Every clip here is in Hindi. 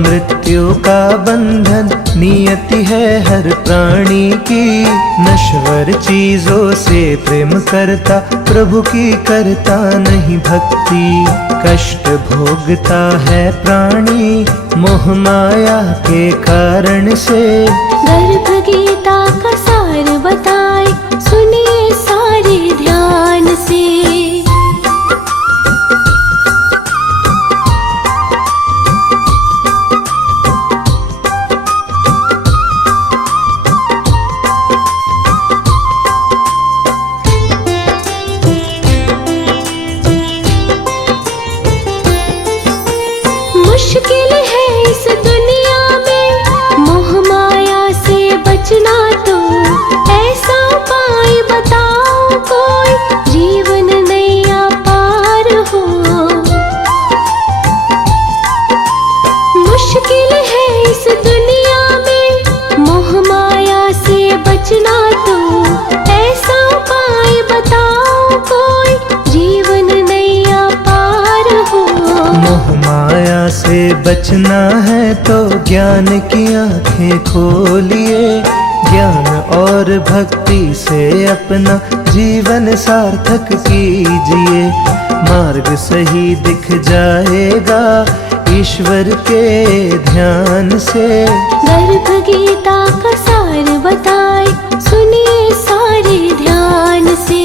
मृत्यु का बंधन नियति है हर प्राणी की। नश्वर चीजों से प्रेम करता, प्रभु की करता नहीं भक्ति। कष्ट भोगता है प्राणी मोह माया के कारण से। गर्भ गीता का सार बताए, सुनिए सारे ध्यान से। मुश्किल है इस दुनिया में मोह माया से बचना, तो ऐसा उपाय बताओ कोई जीवन नैया पार हो। मुश्किल है इस दुनिया में मोह माया से बचना, तो ऐसा उपाय बताओ कोई जीवन नैया पार हो। मोह माया से बचना है तो ज्ञान की आंखें खोलिए। ज्ञान और भक्ति से अपना जीवन सार्थक कीजिए। मार्ग सही दिख जाएगा ईश्वर के ध्यान से। गर्भ गीता का सार बताए, सुनिए सारे ध्यान से।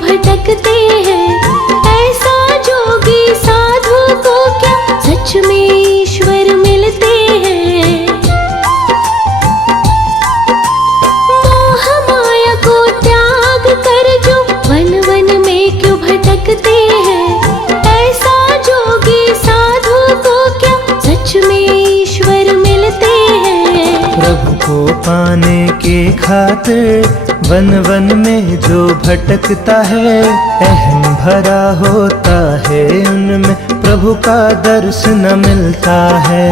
भटकते हैं ऐसा जोगी साधु को क्या सच में ईश्वर मिलते हैं। मोह माया को त्याग कर जो वन वन में क्यों भटकते हैं, ऐसा जोगी साधु को क्या सच में ईश्वर मिलते हैं। प्रभु को पाने के खातिर वन वन में जो भटकता है, अहम भरा होता है उनमें प्रभु का दर्शन मिलता है।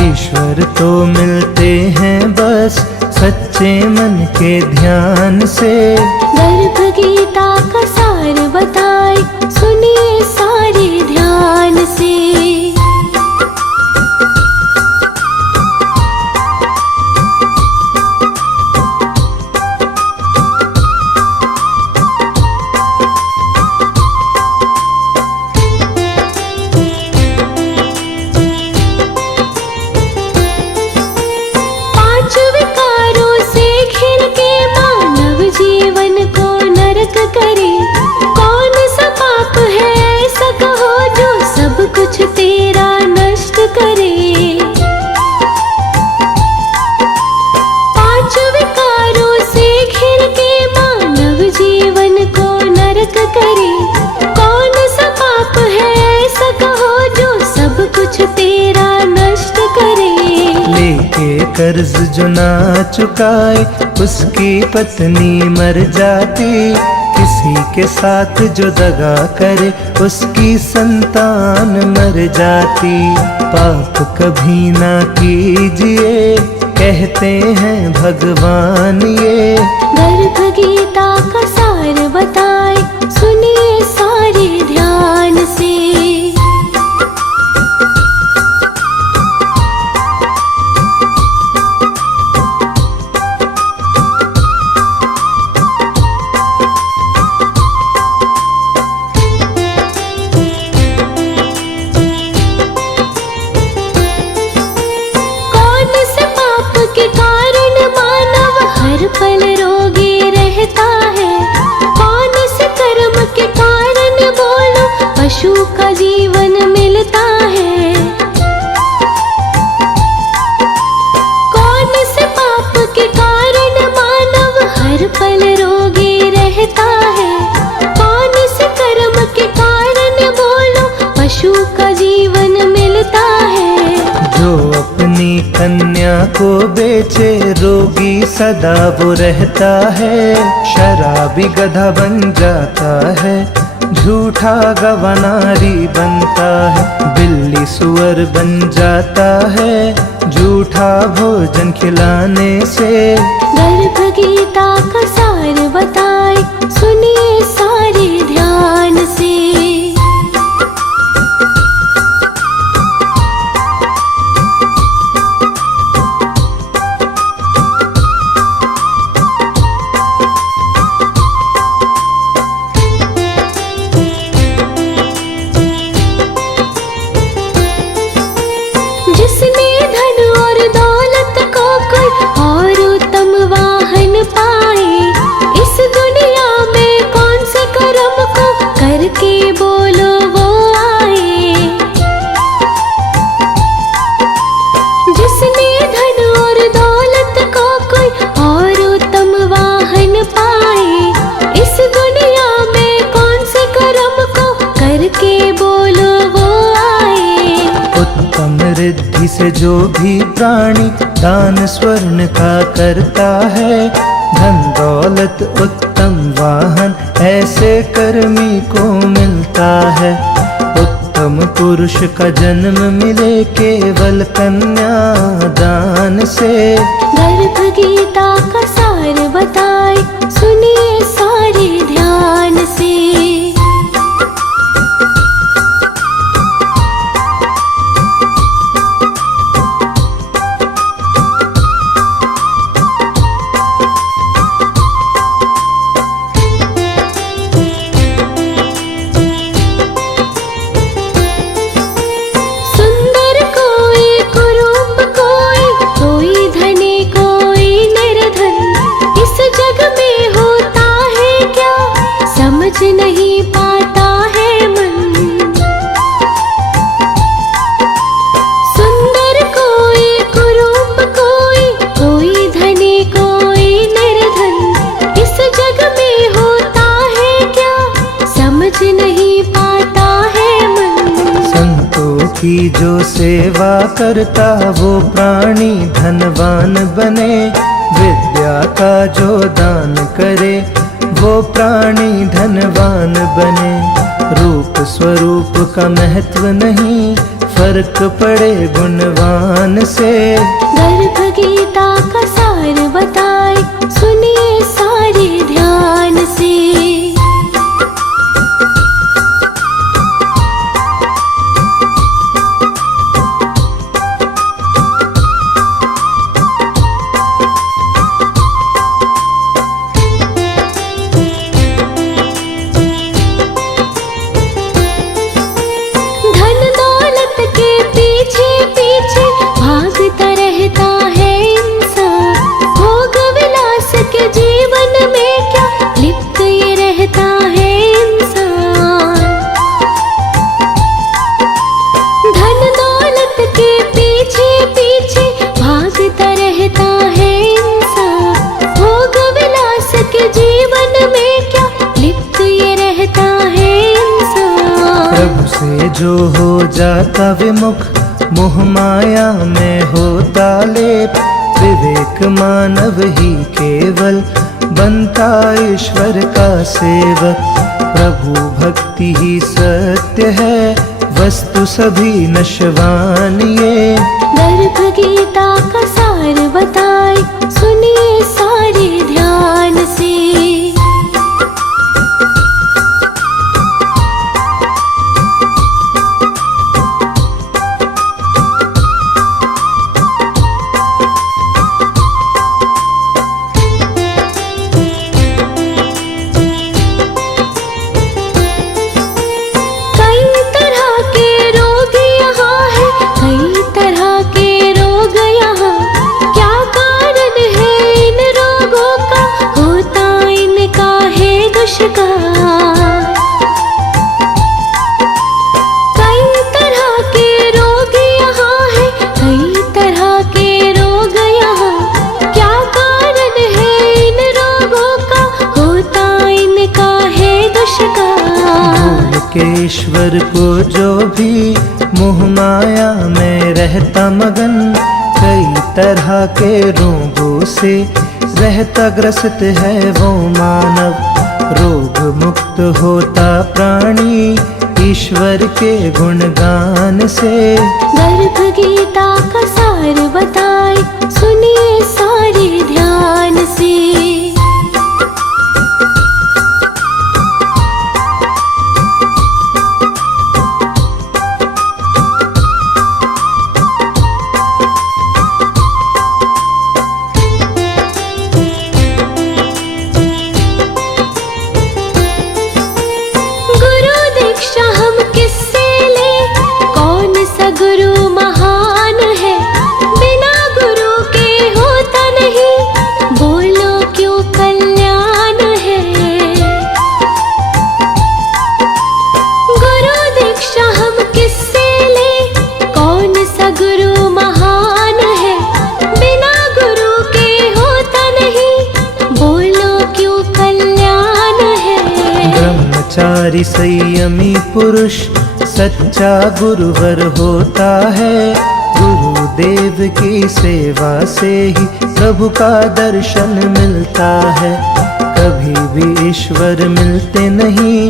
ईश्वर तो मिलते हैं बस सच्चे मन के ध्यान से। गर्भ गीता का सार बताए, सुनिए सारे ध्यान से। कर्ज जो ना चुकाए उसकी पत्नी मर जाती, किसी के साथ जो दगा करे उसकी संतान मर जाती। पाप कभी ना कीजिए कहते हैं भगवान ये, गर्भ गीता का सार बताए सुनिए सारे ध्यान से। पल रोगी रहता है, कौन से कर्म के कारण बोलो पशु का जीवन मिलता है। कौन से पाप के कारण मानव हर पल रोगी रहता है, कौन से कर्म के कारण बोलो पशु का जीवन मिलता है। जो अपनी कन्या को बेचे रोगी सदा वो रहता है, शराबी गधा बन जाता है, झूठा गवाह नारी बनता है, बिल्ली सुअर बन जाता है, झूठा भोजन खिलाने से। गर्भ गीता का सार बताए सुनिए सारे ध्यान से। रिद्धि से जो भी प्राणी दान स्वर्ण का करता है, धन दौलत उत्तम वाहन ऐसे कर्मी को मिलता है। उत्तम पुरुष का जन्म मिले केवल कन्या दान से। गर्भ गीता का सार बताए सुनिए सारे ध्यान से। नहीं पाता है मन, सुंदर कोई कुरूप कोई धनी कोई निर्धन, इस जग में होता है क्या समझ नहीं पाता है मन। संतों की जो सेवा करता वो प्राणी धनवान बने, विद्या का जो दान करे वो प्राणी धनवान बने। रूप स्वरूप का महत्व नहीं, फर्क पड़े गुणवान से। गर्भ गीता का सार बताए सुनिए सारे ध्यान से। जो हो जाता विमुख मोह माया में होता लेप, विवेक मानव ही केवल बनता ईश्वर का सेवक। प्रभु भक्ति ही सत्य है, वस्तु सभी नश्वान ये। गर्भ गीता का सार बताए, सुनिए सारे ध्यान से। ईश्वर को जो भी मोह माया में रहता मगन, कई तरह के रोगों से रहता ग्रसित है वो मानव। रोग मुक्त होता प्राणी ईश्वर के गुणगान से। गर्भ गीता का सार बताए, सुनिए सारे ध्यान से। संयमी पुरुष सच्चा गुरुवर होता है। गुरुदेव की सेवा से ही प्रभु का दर्शन मिलता है। कभी भी ईश्वर मिलते नहीं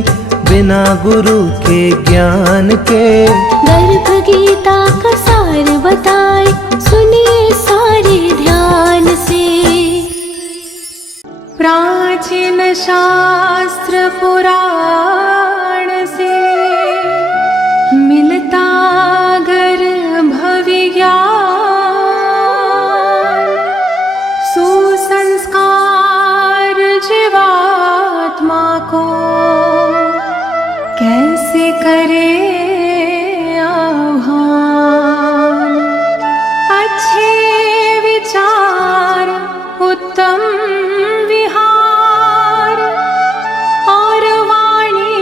बिना गुरु के ज्ञान के। गर्भ गीता का सार बताए, सुनिए सारे ध्यान से। प्राचीन शास्त्र पुराण से मिलता गर्भ विज्ञान, सुसंस्कार जीवात्मा को कैसे करे आह्वान। अच्छे विचार, उत्तम विहार और वाणी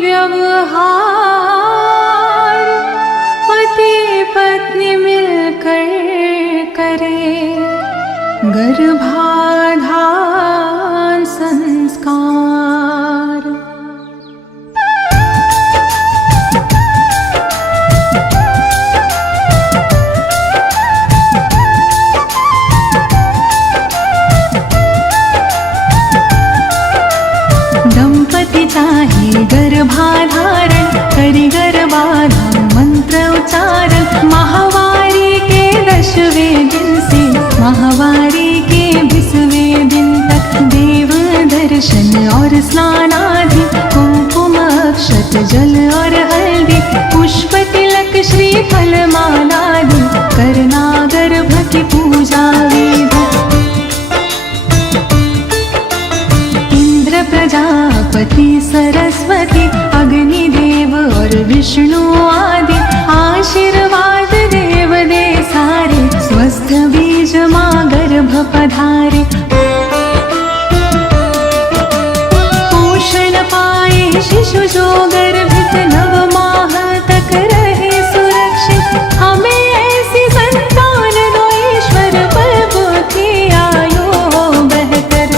व्यवहार, पति पत्नी मिलकर करे गर्भाधान संस्कार। दंपति चाहे गर्भाधारण, करी गर्भाधान मंत्र उच्चारण। माहवारी के 10वें दिन से माहवारी के 20वें दिन तक देव दर्शन और स्नान आदि, कुमकुम अक्षत जल और हल्दी, पुष्प तिलक श्रीफल मालादि, करना गर्भ की पूजा विधि। इंद्र प्रजापति सरस्वती अग्निदेव और विष्णु आदि आशीर्वाद देव दे सारे। स्वस्थ बीज माँ गर्भ पधारे, पोषण पाए शिशु जो गर्भित 9 माह तक रहे सुरक्षित। हमें ऐसी संतान दो ईश्वर, प्रभु की आयु बेहतर।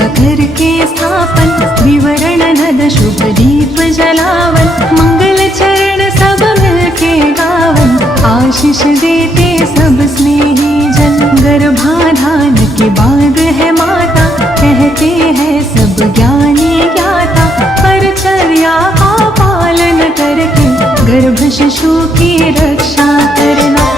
का करके स्थापन, विवरण नद शुभ दीप जलावन, मंगल चरण सब मिलके गावन, आशीष देते सब स्नेही जन, गर्भाधान के बाद है माता, कहते हैं सब ज्ञानी ज्ञाता, परिचर्या का पालन करके गर्भ शिशु की रक्षा करना,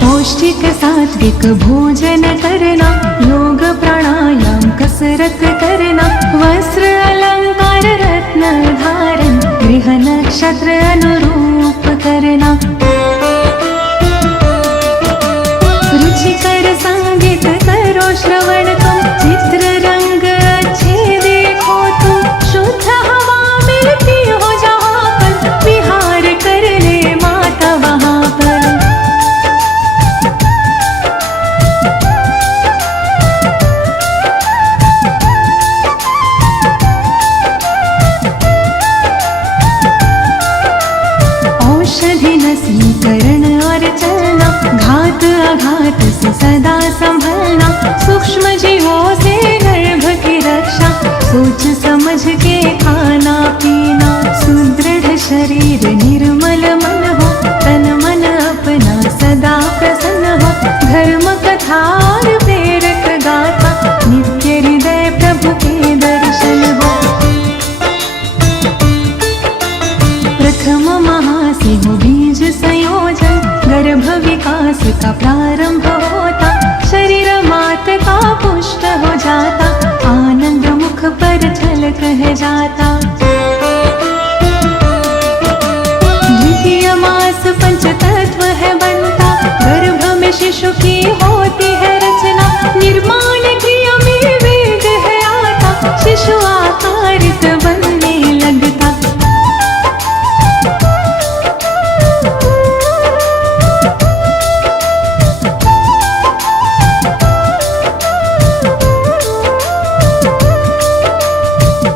पौष्टिक सात्विक भोजन करना, योग प्राणायाम कसरत करना, वस्त्र अलंकार रत्न धारण, गृह नक्षत्र अनुरूप करना, रुचिकर संगीत करो श्रवण तुम, चित्र रंग अच्छे देखो तुम, शुद्ध हवा मिलती हो जहाँ पर, विहार कर ले माता वहाँ पर। औषधि नसीकरण और चलना, घात आघात से सदा संभलना, सूक्ष्म जीवों से गर्भ की रक्षा, सोच समझ के खाना पीना, सुदृढ़ शरीर निर्मल मन हो, तन मन अपना सदा प्रसन्न हो, धर्म कथा और प्रेरक गाथा, नित्य हृदय प्रभु के दर्शन हो, प्रथम महासिंह बीज संयोजन, गर्भ विकास का प्रारंभ होता, शरीर मात का पुष्ट हो जाता, आनंद मुख पर झलक है जाता, द्वितीय मास पंच तत्व है बनता, गर्भ में शिशु की होती है रचना, निर्माण क्रिया में वेग है आता, शिशु आकारित बनने लगता,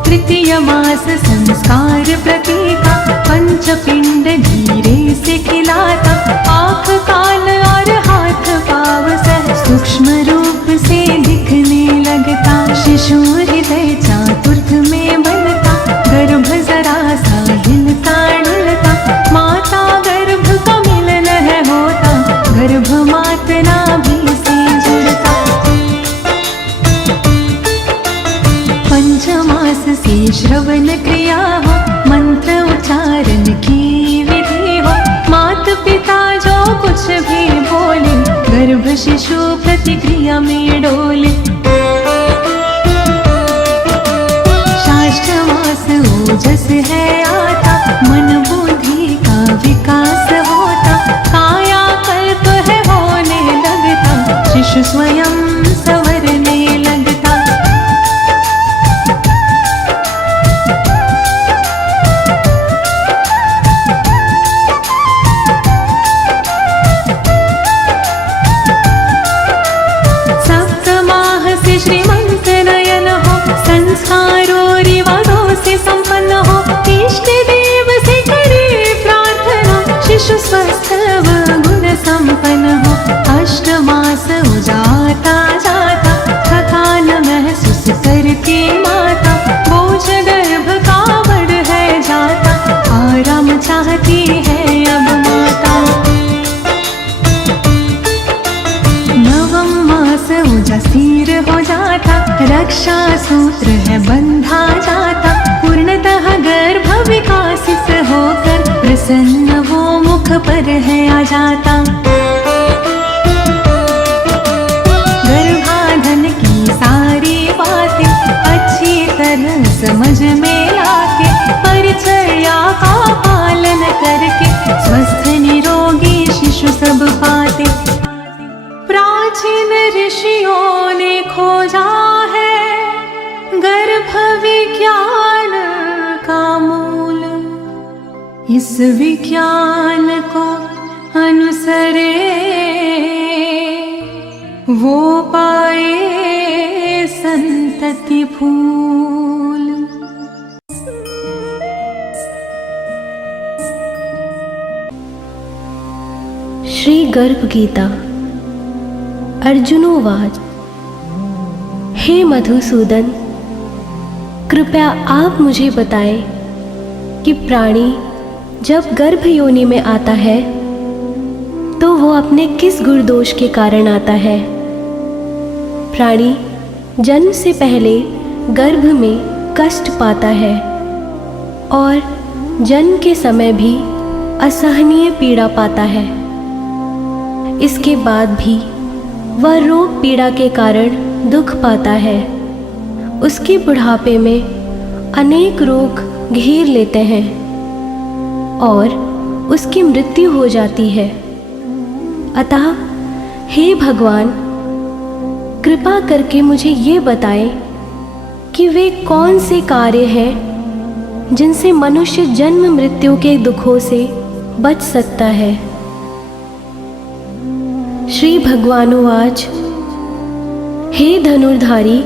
तृतीय मास संस्कार प्रतीका, पंचपिंड धीरे से खिलाता, आँख कान और हाथ पाव सह सूक्ष्म रूप से दिखने लगता, शिशु हृदय चातुर्थ में बनता, गर्भ जरा सा हिलता डुलता, माता गर्भ का मिलन है होता, गर्भ मात नाभि से जुड़ता, पंचमास से श्रवण क्रिया हो, मंत्र उच्चारण की विधि हो, मात पिता जो कुछ भी बोले, गर्भ शिशु प्रतिक्रिया में डोले, षष्ठ मास ओजस है आता, मन बुद्धि का विकास होता, काया कल्प है होने लगता, शिशु स्वयं संवरने लगता, सप्तमाह से श्रीमंत नयन हो, संस्कारों रिवाजों से संपन्न हो, इष्ट देव से करे प्रार्थना, शिशु स्वस्थ व गुण संपन्न हो, अष्टमास हो जाता जाता, थकान महसूस करती माता, बोझ गर्भ का बढ़ है जाता, आराम चाहती है अब माता, नवम मास ऊंचा स्थिर हो जाता, रक्षा सूत्र है बंधा जाता, पूर्णतः गर्भ विकासित होकर, प्रसन्न वो मुख पर है आ जाता, गर्भाधान की सारी बातें अच्छी तरह समझ में लाके, परिचर्या का पालन करके, स्वस्थ निरोगी शिशु सब पाते, प्राचीन ऋषियों ने खोजा है गर्भ विज्ञान का मूल, इस विज्ञान को अनुसरे वो पाए संतति फूल। श्री गर्भ गीता। अर्जुनोवाच हे मधुसूदन, कृपया आप मुझे बताएं कि प्राणी जब गर्भ योनि में आता है तो वो अपने किस गुणदोष के कारण आता है। प्राणी जन्म से पहले गर्भ में कष्ट पाता है और जन्म के समय भी असहनीय पीड़ा पाता है। इसके बाद भी वह रोग पीड़ा के कारण दुख पाता है। उसके बुढ़ापे में अनेक रोग घेर लेते हैं और उसकी मृत्यु हो जाती है। अतः हे भगवान, कृपा करके मुझे ये बताएं कि वे कौन से कार्य हैं जिनसे मनुष्य जन्म मृत्यु के दुखों से बच सकता है। श्री भगवानुवाच, हे धनुर्धारी,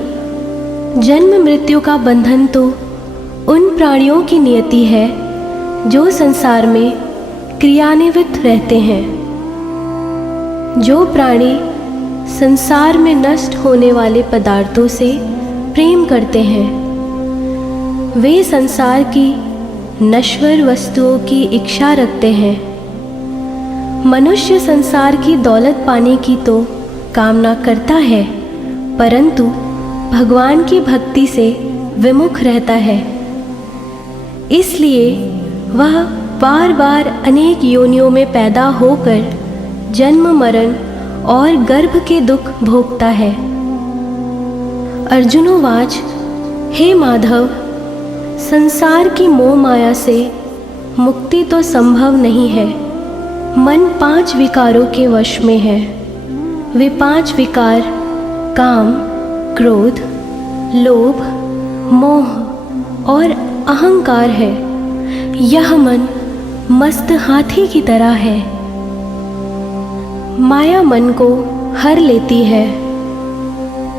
जन्म मृत्यु का बंधन तो उन प्राणियों की नियति है जो संसार में क्रियान्वित रहते हैं। जो प्राणी संसार में नष्ट होने वाले पदार्थों से प्रेम करते हैं, वे संसार की नश्वर वस्तुओं की इच्छा रखते हैं। मनुष्य संसार की दौलत पाने की तो कामना करता है, परंतु भगवान की भक्ति से विमुख रहता है। इसलिए वह बार बार अनेक योनियों में पैदा होकर जन्म मरण और गर्भ के दुख भोगता है। अर्जुनोवाच, हे माधव, संसार की मोह माया से मुक्ति तो संभव नहीं है। मन 5 विकारों के वश में है। वे 5 विकार काम, क्रोध, लोभ, मोह और अहंकार है। यह मन मस्त हाथी की तरह है। माया मन को हर लेती है।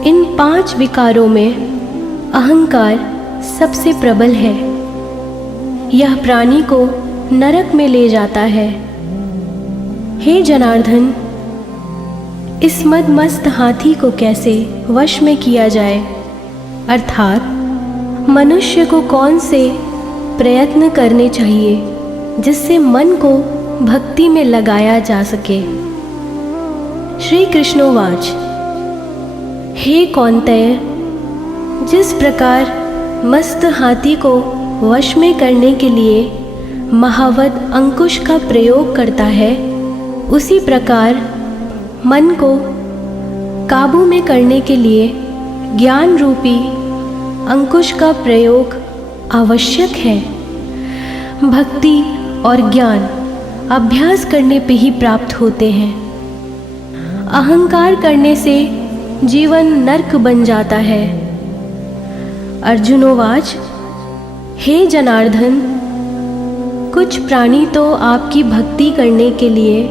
इन 5 विकारों में अहंकार सबसे प्रबल है। यह प्राणी को नरक में ले जाता है। हे जनार्दन, इस मदमस्त हाथी को कैसे वश में किया जाए, अर्थात मनुष्य को कौन से प्रयत्न करने चाहिए जिससे मन को भक्ति में लगाया जा सके। श्री कृष्णोवाच, हे कौन्तेय, जिस प्रकार मस्त हाथी को वश में करने के लिए महावत अंकुश का प्रयोग करता है, उसी प्रकार मन को काबू में करने के लिए ज्ञान रूपी अंकुश का प्रयोग आवश्यक है। भक्ति और ज्ञान अभ्यास करने पे ही प्राप्त होते हैं। अहंकार करने से जीवन नरक बन जाता है। अर्जुनोवाच, हे जनार्दन, कुछ प्राणी तो आपकी भक्ति करने के लिए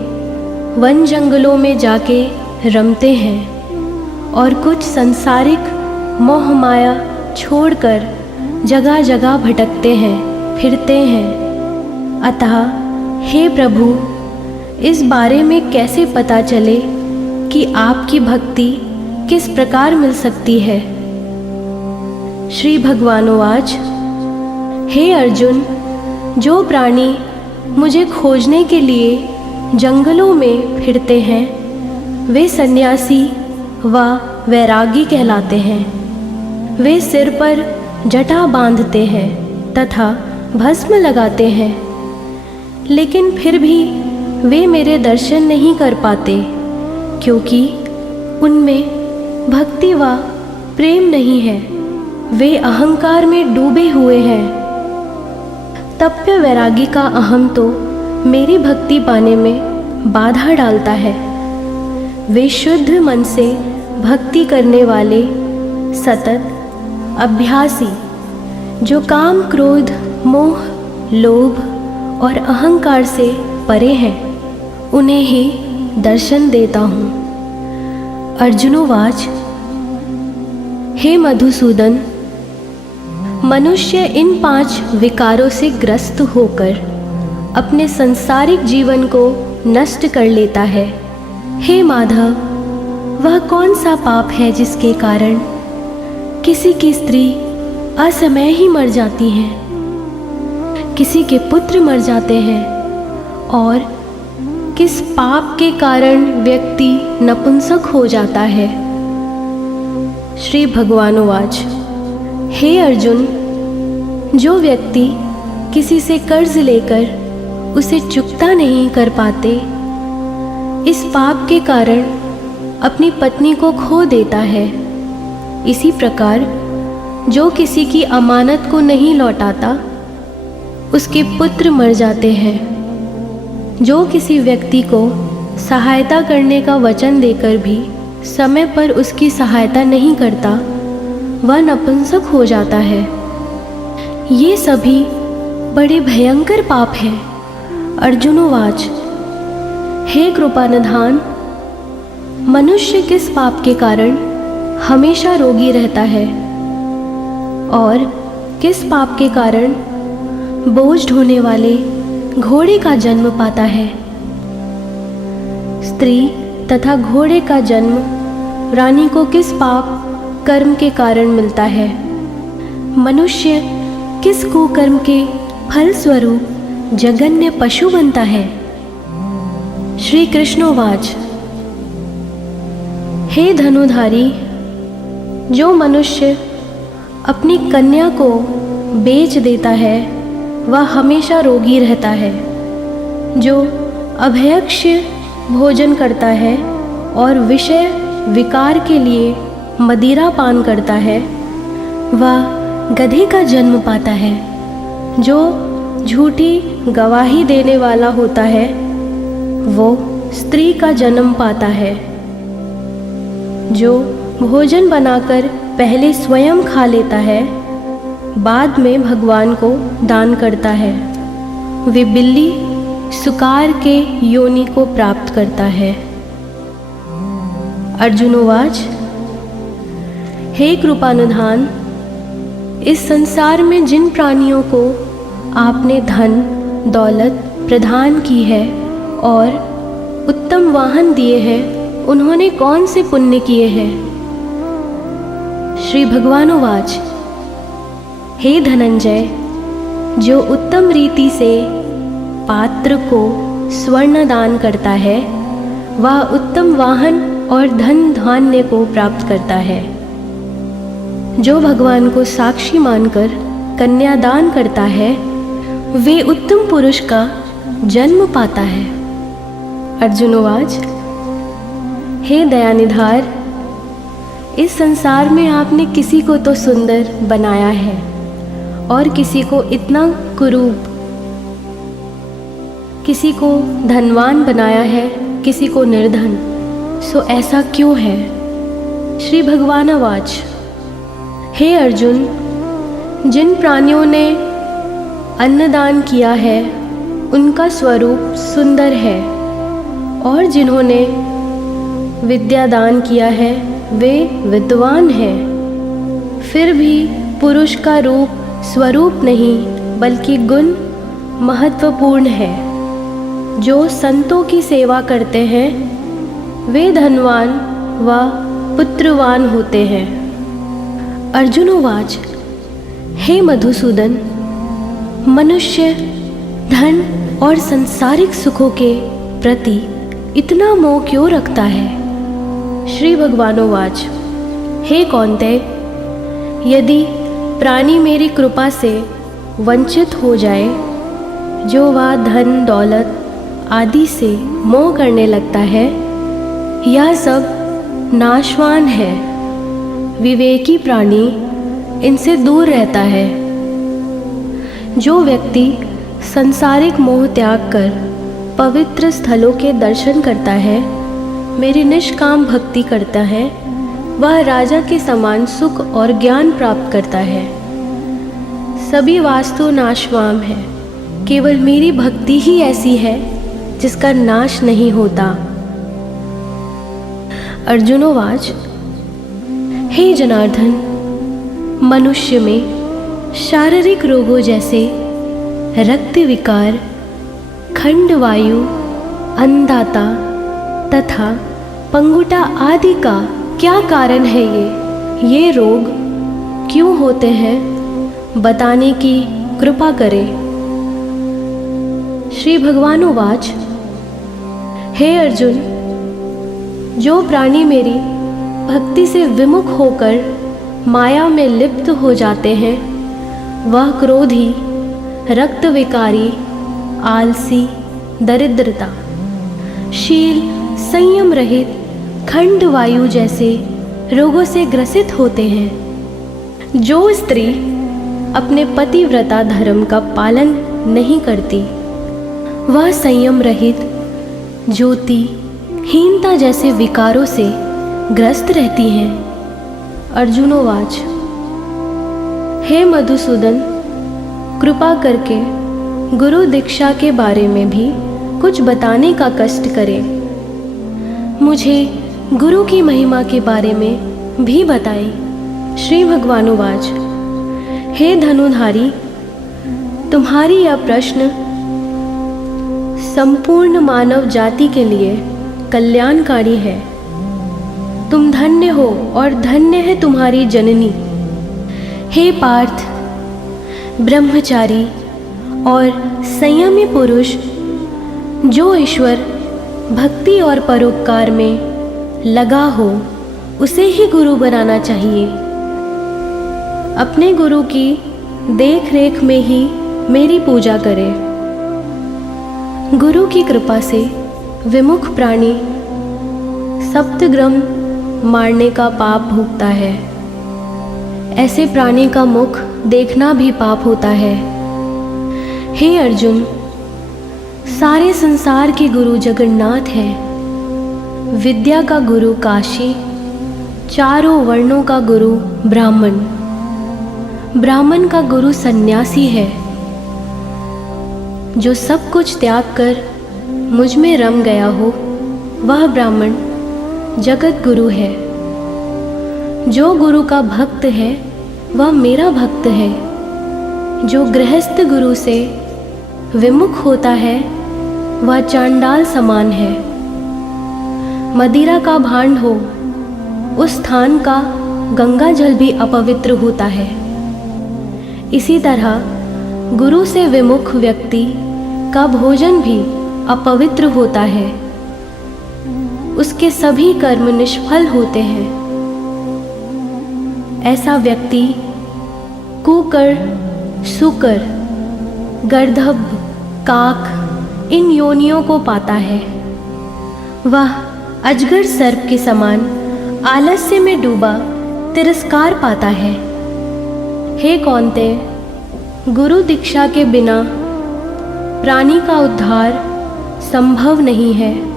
वन जंगलों में जाके रमते हैं और कुछ संसारिक मोह माया छोड़कर जगह जगह भटकते हैं, फिरते हैं। अतः हे प्रभु, इस बारे में कैसे पता चले कि आपकी भक्ति किस प्रकार मिल सकती है। श्री भगवानुवाच, हे अर्जुन, जो प्राणी मुझे खोजने के लिए जंगलों में फिरते हैं, वे सन्यासी व वैरागी कहलाते हैं। वे सिर पर जटा बांधते हैं तथा भस्म लगाते हैं, लेकिन फिर भी वे मेरे दर्शन नहीं कर पाते, क्योंकि उनमें भक्ति व प्रेम नहीं है। वे अहंकार में डूबे हुए हैं। तप्य वैरागी का अहम तो मेरी भक्ति पाने में बाधा डालता है। वे शुद्ध मन से भक्ति करने वाले सतत अभ्यासी, जो काम, क्रोध, मोह, लोभ और अहंकार से परे हैं, उन्हें ही दर्शन देता हूँ। अर्जुनोवाच, हे मधुसूदन, मनुष्य इन 5 विकारों से ग्रस्त होकर अपने संसारिक जीवन को नष्ट कर लेता है। हे माधव, वह कौन सा पाप है जिसके कारण किसी की स्त्री असमय ही मर जाती है, किसी के पुत्र मर जाते हैं, और किस पाप के कारण व्यक्ति नपुंसक हो जाता है। श्री भगवानुवाच, हे अर्जुन, जो व्यक्ति किसी से कर्ज लेकर उसे चुकता नहीं कर पाते, इस पाप के कारण अपनी पत्नी को खो देता है। इसी प्रकार जो किसी की अमानत को नहीं लौटाता, उसके पुत्र मर जाते हैं। जो किसी व्यक्ति को सहायता करने का वचन देकर भी समय पर उसकी सहायता नहीं करता, वह नपुंसक हो जाता है। ये सभी बड़े भयंकर पाप हैं। अर्जुनोवाच, हे कृपानिधान, मनुष्य किस पाप के कारण हमेशा रोगी रहता है और किस पाप के कारण बोझ ढोने वाले घोड़े का जन्म पाता है। स्त्री तथा घोड़े का जन्म रानी को किस पाप कर्म के कारण मिलता है। मनुष्य किस कुकर्म के फल स्वरूप जघन्य पशु बनता है। श्री कृष्णोवाच, हे धनुधारी, जो मनुष्य अपनी कन्या को बेच देता है वह हमेशा रोगी रहता है। जो अभयक्ष्य भोजन करता है और विषय विकार के लिए मदिरा पान करता है, वह गधे का जन्म पाता है। जो झूठी गवाही देने वाला होता है, वो स्त्री का जन्म पाता है। जो भोजन बनाकर पहले स्वयं खा लेता है, बाद में भगवान को दान करता है, वे बिल्ली सुकार के योनि को प्राप्त करता है। अर्जुनोवाच, हे कृपानुधान, इस संसार में जिन प्राणियों को आपने धन दौलत प्रदान की है और उत्तम वाहन दिए हैं, उन्होंने कौन से पुण्य किए हैं। श्री भगवानुवाच, हे धनंजय, जो उत्तम रीति से पात्र को स्वर्ण दान करता है, वह उत्तम वाहन और धन धान्य को प्राप्त करता है। जो भगवान को साक्षी मानकर कन्यादान करता है, वे उत्तम पुरुष का जन्म पाता है। अर्जुनोवाच, हे दयानिधार, इस संसार में आपने किसी को तो सुंदर बनाया है और किसी को इतना कुरूप, किसी को धनवान बनाया है, किसी को निर्धन। सो ऐसा क्यों है। श्री भगवानुवाच, हे अर्जुन, जिन प्राणियों ने अन्नदान किया है उनका स्वरूप सुंदर है, और जिन्होंने विद्यादान किया है वे विद्वान हैं। फिर भी पुरुष का रूप स्वरूप नहीं बल्कि गुण महत्वपूर्ण है। जो संतों की सेवा करते हैं वे धनवान व पुत्रवान होते हैं। अर्जुनोवाच, हे मधुसूदन, मनुष्य धन और सांसारिक सुखों के प्रति इतना मोह क्यों रखता है। श्री भगवानुवाच, हे कौन्तेय, यदि प्राणी मेरी कृपा से वंचित हो जाए, जो वह धन दौलत आदि से मोह करने लगता है, यह सब नाशवान है। विवेकी प्राणी इनसे दूर रहता है। जो व्यक्ति सांसारिक मोह त्याग कर पवित्र स्थलों के दर्शन करता है, मेरी निष्काम भक्ति करता है, वह राजा के समान सुख और ज्ञान प्राप्त करता है। सभी वास्तु नाशवान है, केवल मेरी भक्ति ही ऐसी है जिसका नाश नहीं होता। अर्जुनोवाच, हे जनार्दन, मनुष्य में शारीरिक रोगों जैसे रक्त विकार, खंडवायु, अंधाता तथा पंगुटा आदि का क्या कारण है। ये रोग क्यों होते हैं बताने की कृपा करें। श्री भगवानुवाच, हे अर्जुन, जो प्राणी मेरी भक्ति से विमुख होकर माया में लिप्त हो जाते हैं, वह क्रोधी, रक्त विकारी, आलसी, दरिद्रता, शील, संयम रहित, खंड वायु जैसे रोगों से ग्रसित होते हैं। जो स्त्री अपने पतिव्रता धर्म का पालन नहीं करती, वह संयम रहित, ज्योति, हीनता जैसे विकारों से ग्रस्त रहती हैं। अर्जुनोवाच, हे मधुसूदन, कृपा करके गुरु दीक्षा के बारे में भी कुछ बताने का कष्ट करें। मुझे गुरु की महिमा के बारे में भी बताएं। श्री भगवानुवाच, हे धनुधारी, तुम्हारी यह प्रश्न संपूर्ण मानव जाति के लिए कल्याणकारी है। तुम धन्य हो और धन्य है तुम्हारी जननी। हे पार्थ, ब्रह्मचारी और संयमी पुरुष, जो ईश्वर भक्ति और परोपकार में लगा हो, उसे ही गुरु बनाना चाहिए। अपने गुरु की देख रेख में ही मेरी पूजा करें। गुरु की कृपा से विमुख प्राणी सप्तग्रम मारने का पाप भोगता है। ऐसे प्राणी का मुख देखना भी पाप होता है। हे अर्जुन, सारे संसार के गुरु जगन्नाथ हैं। विद्या का गुरु काशी, चारों वर्णों का गुरु ब्राह्मण, ब्राह्मण का गुरु सन्यासी है। जो सब कुछ त्याग कर मुझ में रम गया हो, वह ब्राह्मण जगत गुरु है। जो गुरु का भक्त है, वह मेरा भक्त है। जो गृहस्थ गुरु से विमुख होता है, वह चांडाल समान है। मदिरा का भांड हो, उस स्थान का गंगा जल भी अपवित्र होता है। इसी तरह गुरु से विमुख व्यक्ति का भोजन भी अपवित्र होता है। उसके सभी कर्म निष्फल होते हैं। ऐसा व्यक्ति कुकर, सुकर, गर्दभ, काक इन योनियों को पाता है। वह अजगर सर्प के समान आलस्य में डूबा तिरस्कार पाता है। हे कौन्तेय, गुरु दीक्षा के बिना प्राणी का उद्धार संभव नहीं है।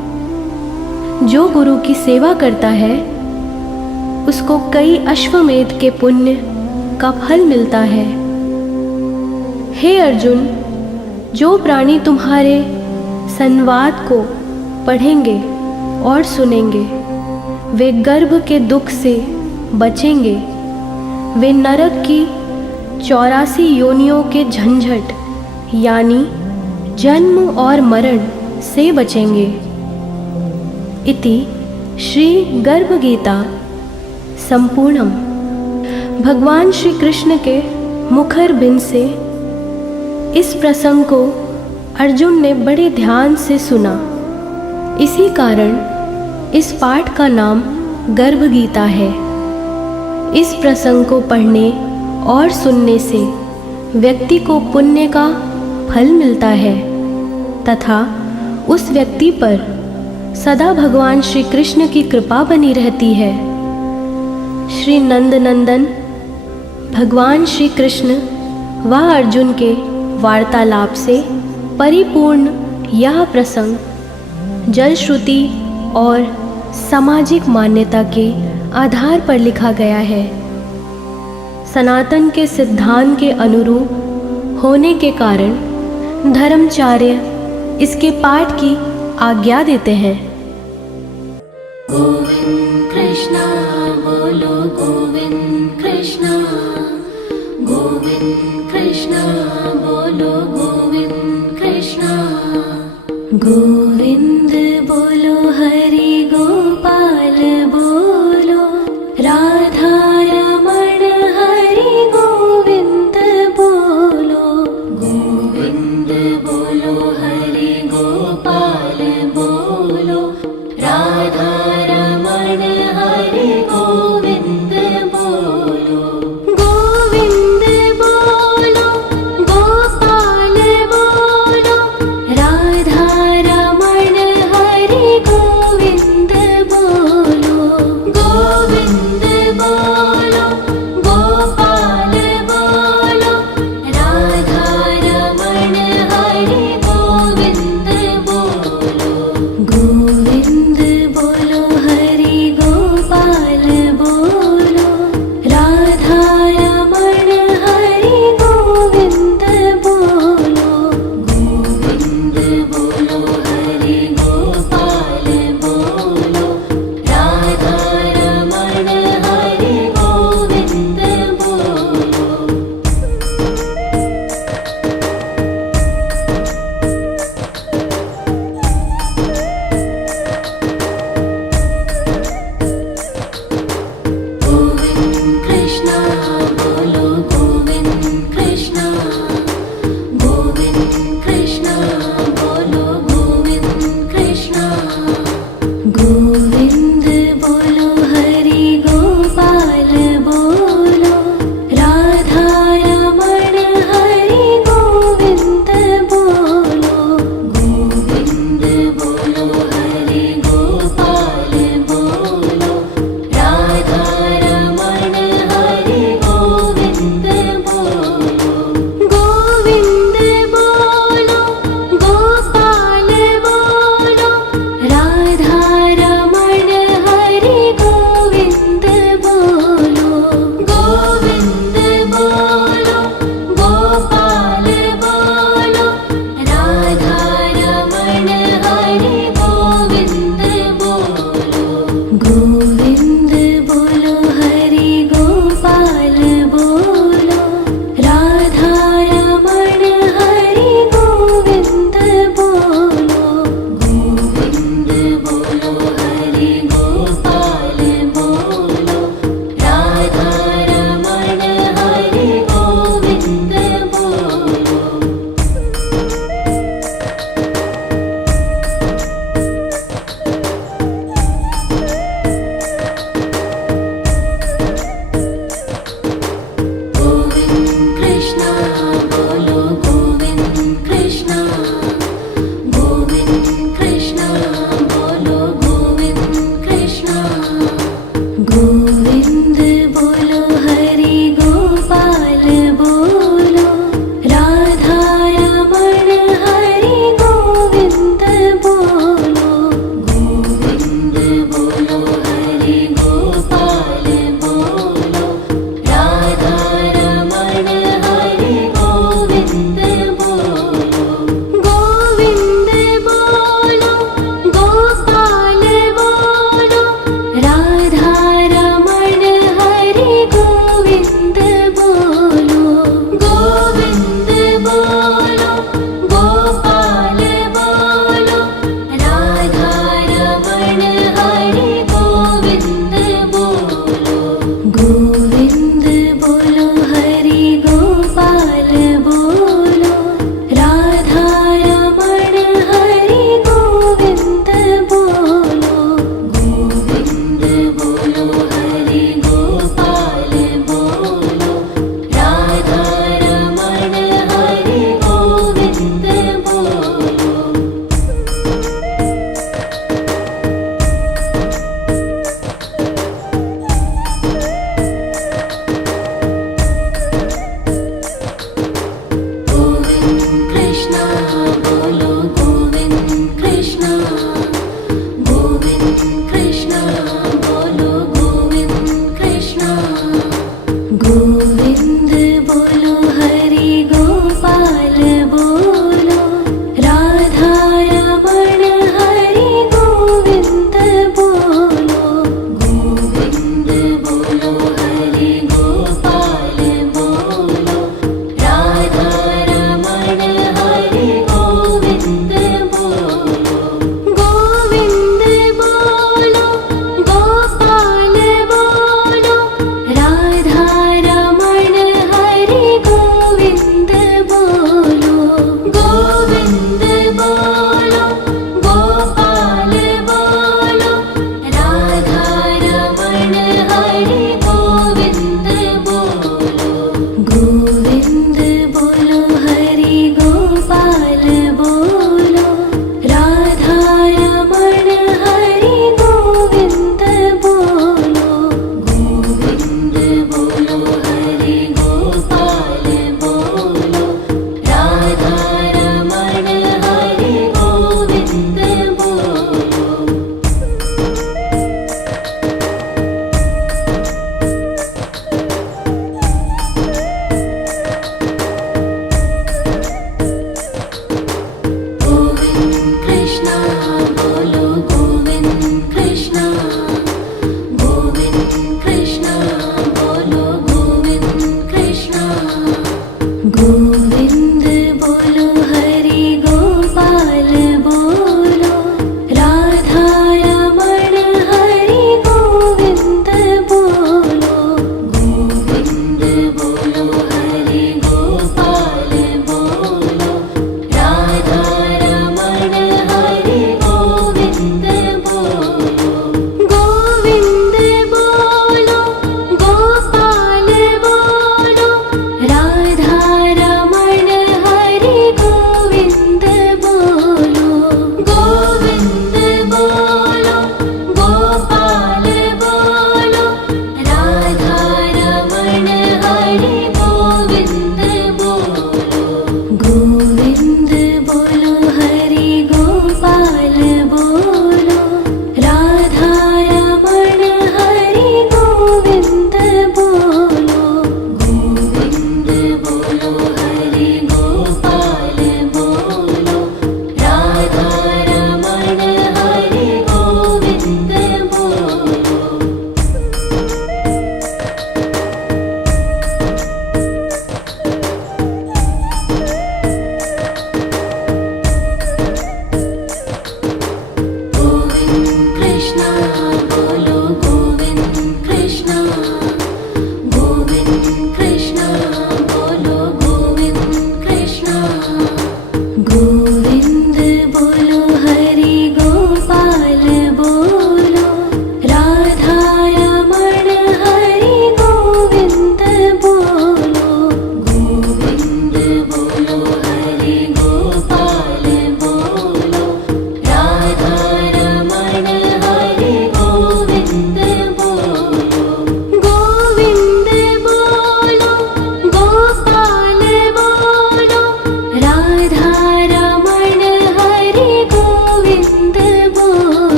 जो गुरु की सेवा करता है, उसको कई अश्वमेध के पुण्य का फल मिलता है। हे अर्जुन, जो प्राणी तुम्हारे संवाद को पढ़ेंगे और सुनेंगे, वे गर्भ के दुख से बचेंगे। वे नरक की 84 योनियों के झंझट यानी जन्म और मरण से बचेंगे। इति श्री गर्भ गीता संपूर्णम। भगवान श्री कृष्ण के मुखर बिंद से इस प्रसंग को अर्जुन ने बड़े ध्यान से सुना। इसी कारण इस पाठ का नाम गर्भ गीता है। इस प्रसंग को पढ़ने और सुनने से व्यक्ति को पुण्य का फल मिलता है तथा उस व्यक्ति पर सदा भगवान श्री कृष्ण की कृपा बनी रहती है। श्री नंद नंदन भगवान श्री कृष्ण व अर्जुन के वार्तालाप से परिपूर्ण यह प्रसंग जल श्रुति और सामाजिक मान्यता के आधार पर लिखा गया है। सनातन के सिद्धांत के अनुरूप होने के कारण धर्माचार्य इसके पाठ की आज्ञा देते हैं। गोविंद कृष्णा बोलो, गोविंद कृष्णा, गोविंद कृष्णा बोलो, गोविंद कृष्णा। गोविंद बोलो, हरि गोपाल बोलो, राधा रमण हरि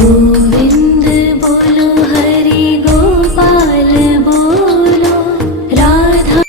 गोविंद बोलो हरि गोपाल बोलो राधा।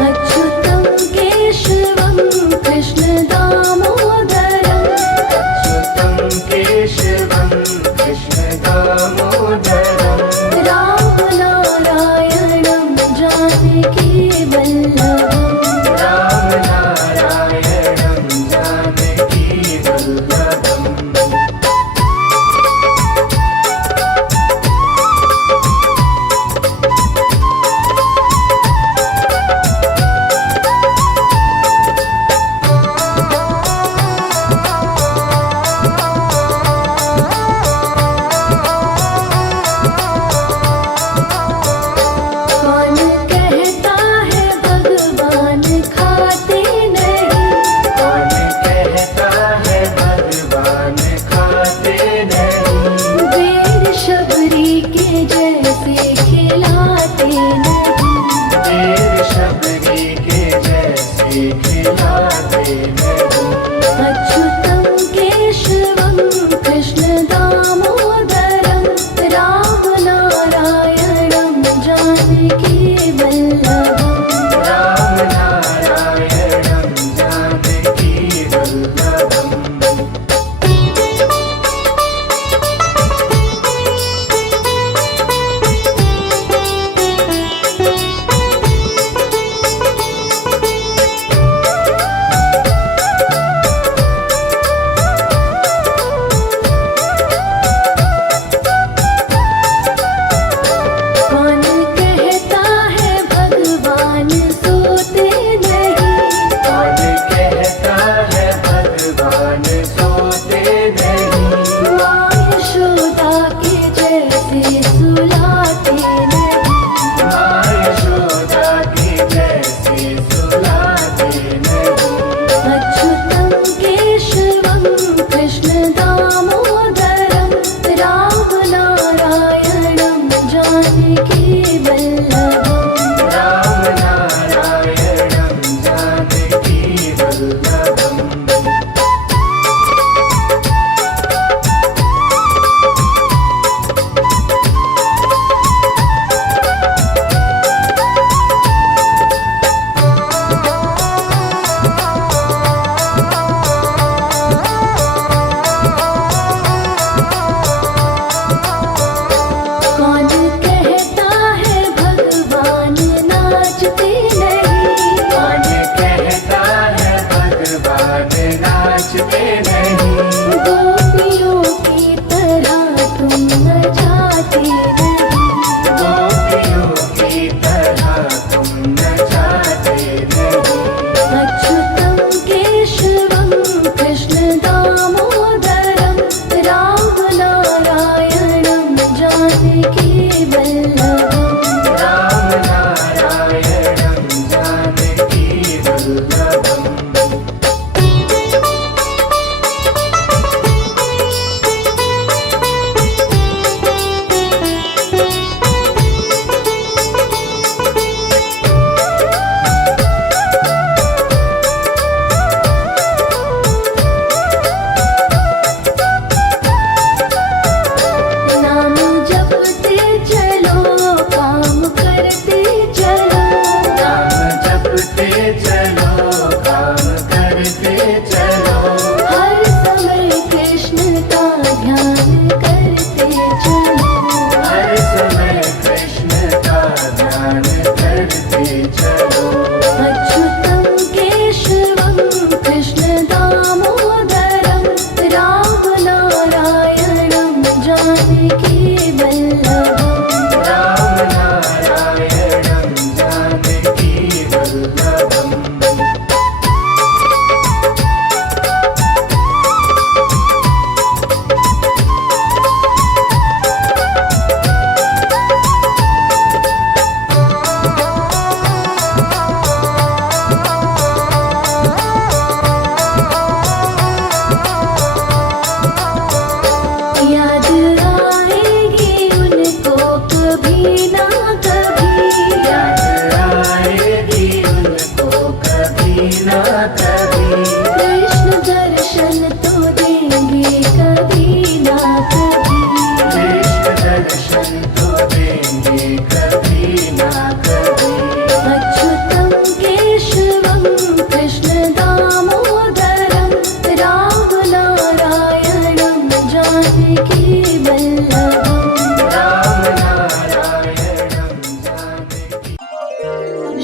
अच्युतं केशवं कृष्ण दामोदरम् अच्युतं केशवं कृष्ण दामोदरम् राम नारायणं जानकी वल्लभम् राम नारायणं जानकी वल्लभम् कौन कहता है भगवान खाते नहीं। कौन कहता है भगवान खाते नहीं। बेर शबरी के जैसे खिलाते नहीं। देर शबरी के जैसे खिलाते नहीं। अच्युतं केशवं कृष्ण दामोदरं राम नारायणं जानकी वल्लभम् राम नारायणं जानकी वल्लभम् कौन कहता है भगवान सोते नहीं। कौन कहता है भगवान सोते नहीं। माँ यशोदा के जैसे सुलाते नहीं। माँ यशोदा की जैसे सुलाते नहीं। अच्युतं केशवं कृष्ण दामोदरं राम नारायणं जानकी वल्लभम् राम नारायणं जानकी वल्लभम् कौन कहता है भगवान नाचते नहीं। कौन कहता है भगवान नाचते नहीं। गोपियों की तरह तुम नचाते नहीं। गोपियों की तरह तुम नचाते नहीं। अच्युतं केशवं कृष्ण दामोदरं राम नारायणं जानकी वल्लभम् राम नारायणं जानकी वल्लभम् नाम जपते चलो काम करते चलो। नाम जपते चलो काम करते चलो। हर समय कृष्ण का ध्यान करते चलो। हर समय कृष्ण का ध्यान करते चलो। अच्युतं केशवं कृष्ण दामोदरं राम नारायणं जानकी वल्लभम् राम नारायणं जानकी वल्लभम्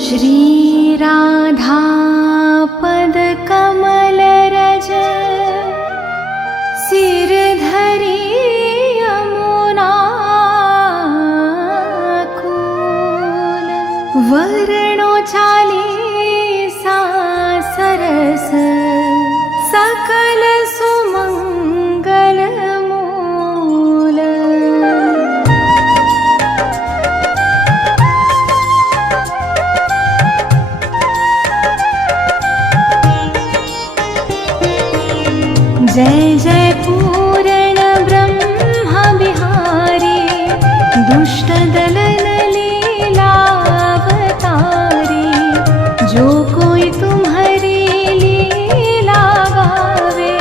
श्री राधा पद कमल रज सिर धरी यमुना कूल वर्णो चालीसा सरस सकल सुमंगल मूल। जय जय पूर्ण ब्रह्म बिहारी दुष्ट दलन लीला अवतारी। जो कोई तुम्हारी लीला गावे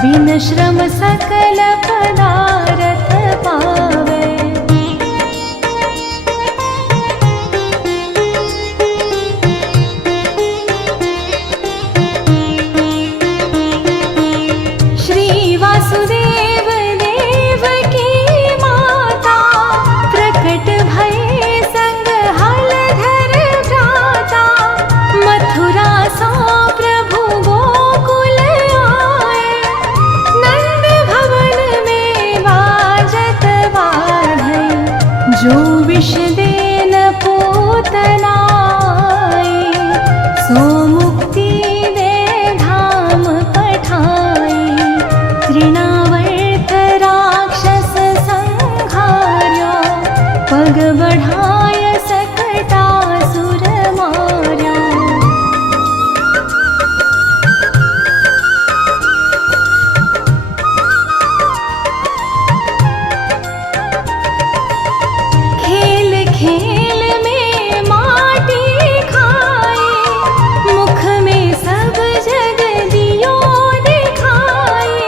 बिन श्रम सकल पदार्थ पावे। वासुदेव देव की माता प्रकट भये संग हलधर भ्राता। मथुरा सो प्रभु गोकुल आए नंद भवन में बाजत बाधे। जो विष देन पूतना सो मुक्ति दे धाम पठाई। तृणावर्त राक्षस संहार्यो पग बढ़ाय सकटासुर मार्यो। खेल खेल में माटी खाए मुख में सब जग दियो दिखाए।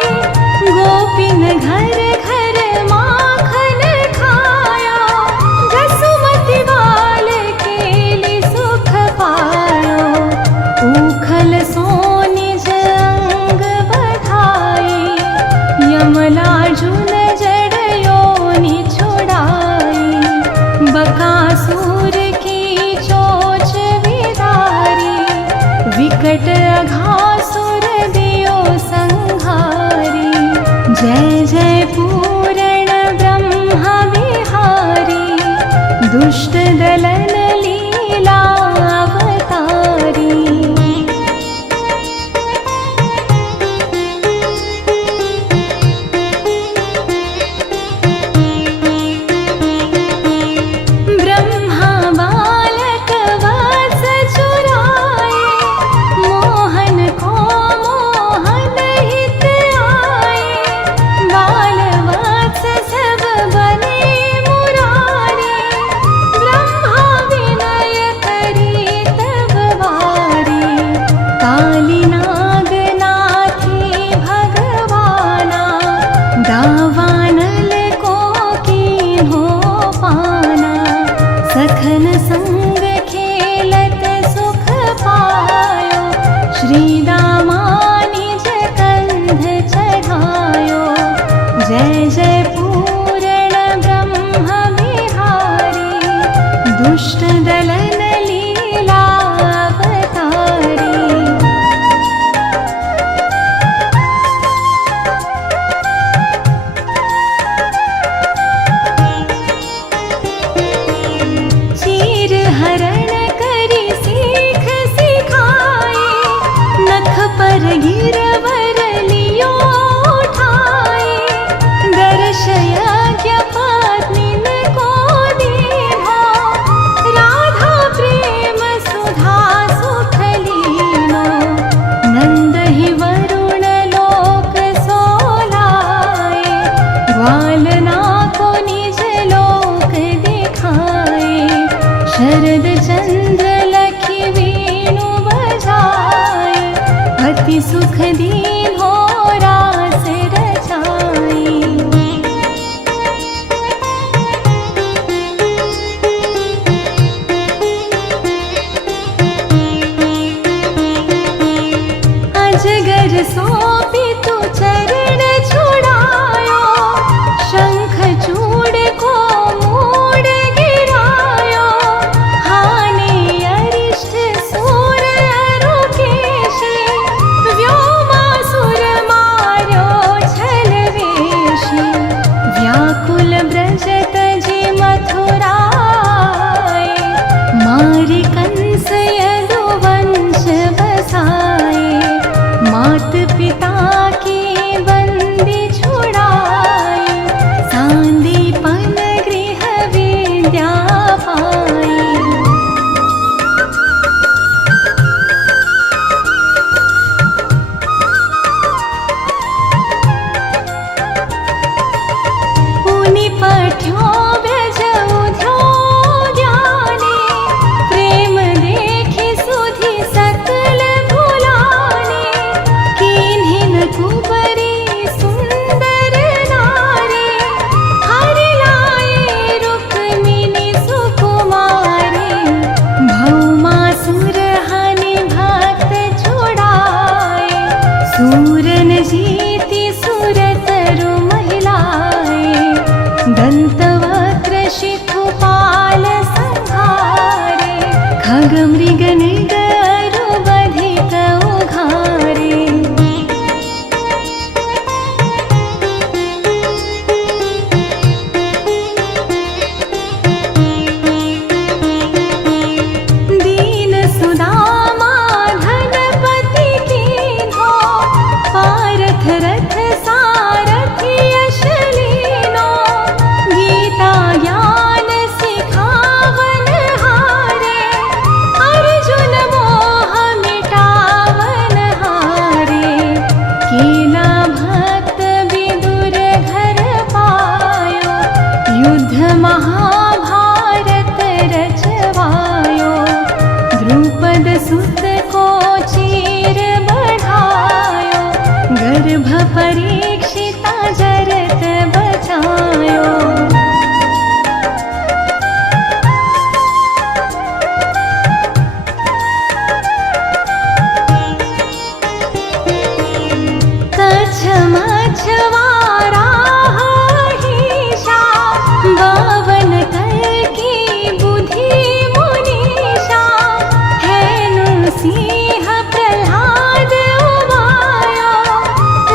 गोपिन घर घर माखन खाया जसुमति बाल केली सुख पायो। ऊखल सो निज अंग बधाई यमलार्जुन जड़योनि छुड़ाई। बकासुर की चोच विदारी विकट अघासुर दियो संहारी। जय जय पूर्ण ब्रह्म बिहारी दुष्ट दलन लीला अवतारी। ब्रह्मा बालक वत्स चुराए मोहन को मोहन हित आए। बाल वत्स सब बने मुरारी ब्रह्मा विनय करी तब वारी। काली नाग नाथी भगवाना दावानल को कीन्हो पाना। सखन संग खेलत सुख पायो श्री दामा निज कंध चढ़ायो। जय जय पूर्ण ब्रह्म बिहारी दुष्ट दलन लीला अवतारी। चीर हरण करी सीख सिखाए नख पर गिरवर लियो उठाए। दर्श यज्ञ पत्नीन को दीन्हो राधा प्रेम सुधा सुख लीनो। नंद ही वरुण लोक सोलाए ग्वालना को निज लोक दिखाए। शरद चंद्र लखी वेणु बजाए अति सुख दीन हो रास रचाई। अजगर सोपी तू चरण छुड़ायो शंख चूड़ को मूड़ गिरायो। हानि अरि खग मृग निग अरु बधिक उघारे। दीन सुदामा धनपति कीन्हो, पारथ रथ सारथि यश लीनो। गीता ज्ञान सिखावन हारे, अर्जुन मोह मिटावन हारे। कीना भक्त विदुर घर पायो, युद्ध महाभारत रचवायो। द्रुपद सुत को चीर बढ़ायो, गर्भ परीक्षिता जरत बचायो। कछ मछवारा हिषा, बावन कल की बुद्धि मुनीषा। हेनु सिंह प्रह्लाद उमायो,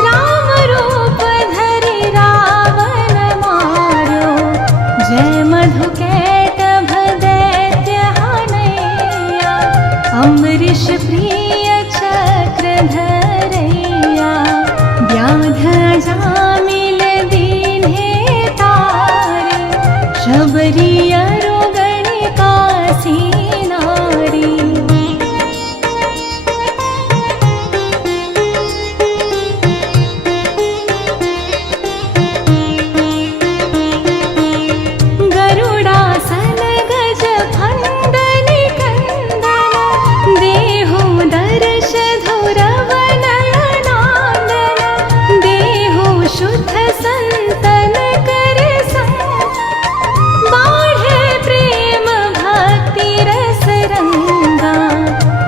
राम रूप धरि रावण मारो। जय मधुकैटभ दैत्य हनैया, अम्बरीष प्रिय चक्रधरैया। व्याध अजामिल दीन्हे तारे, शबरी अरुगणिका नारी। गरुडासन गज फंदन कंदन, देहु दर्श धुरव नयनानन। देहु शुद्ध संतन कर संग, बाढ़े प्रेम भक्ति रस रंगा।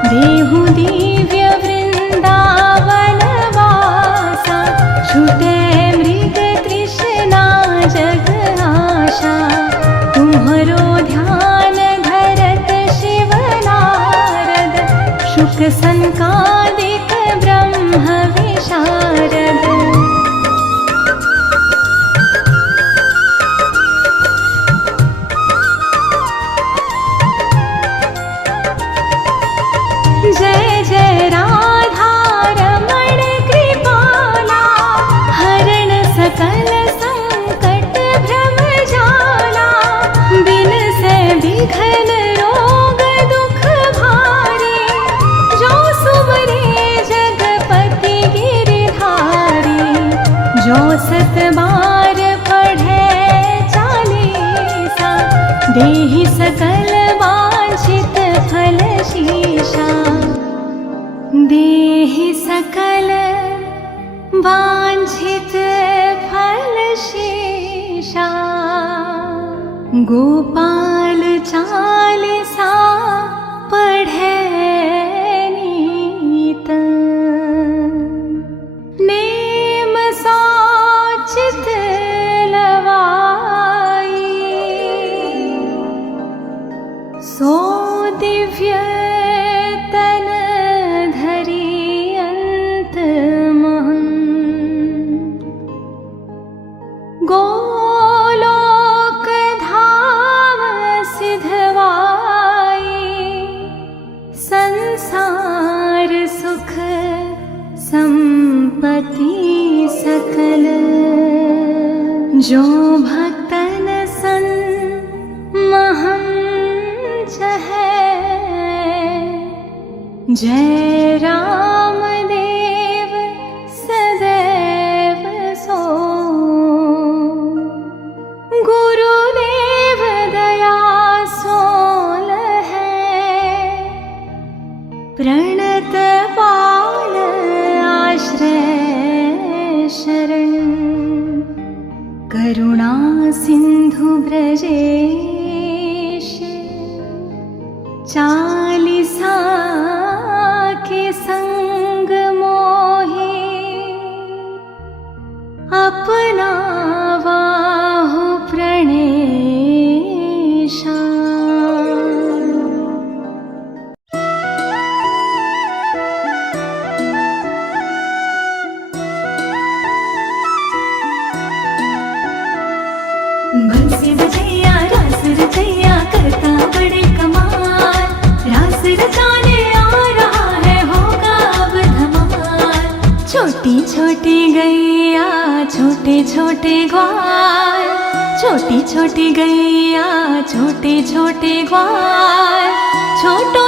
देहु दिव्य वृंदावन वासा, छूटे मृग तृष्णा जग आशा। तुम्हरो ध्यान धरत शिव नारद, शुक संकादिक ब्रह्म विशारद। जय जय राधा रमण कृपाला, हरण सकल संकट भ्रम जाला। बिन से विघ्न रोग दुख भारी, जो सुमरे जगपति गिरधारी। जो सत बार पढ़े चालीसा, देहि सकल वांछित फल शीशा। देहि सकल वांछित फल शीशा। गोपाल चालीसा पढ़े नीत, नेम सोचित लवाई। सो दिव्य तन धरि अंत महं, गोलोक धाम सिधवाई। संसार सुख संपत्ति सकल, जो भक्तन सन महं चहै। जय राम देव सदैव सो, गुरुदेव दया सोल है। प्रणत पाल आश्रय शरण, करुणा सिंधु ब्रजेश। चालीसा के संग मोहि, अपना वाहु प्रणेशा। छोटे छोटे ग्वाल, छोटी छोटी गैया छोटे छोटे ग्वाल, छोटो